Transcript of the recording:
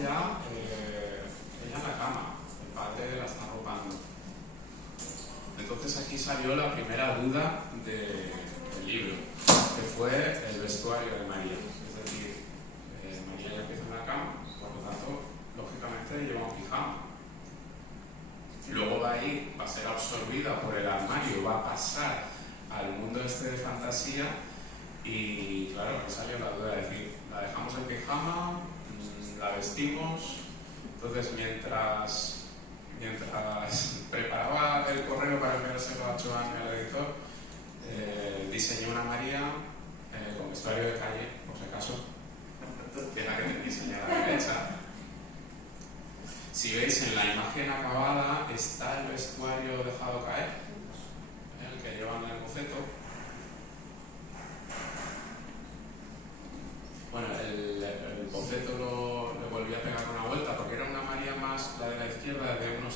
ya ella en la cama, el padre la está arropando. Entonces aquí salió la primera duda del libro, que fue el vestuario de María. Es decir, María ya empieza en la cama, por lo tanto, lógicamente lleva un pijama. Luego va a ir, va a ser absorbida por el armario, va a pasar al mundo este de fantasía y claro, me salió la duda de decir, la dejamos en pijama, la vestimos. Entonces mientras preparaba el correo para enviárselo a Joan y al editor, diseñé una María con vestuario de calle, por si acaso, que es la que diseñé a la derecha. Si veis, en la imagen acabada está el vestuario dejado caer, el que llevan en el boceto. Bueno, el boceto lo volví a pegar una vuelta porque era una María más, la de la izquierda, de unos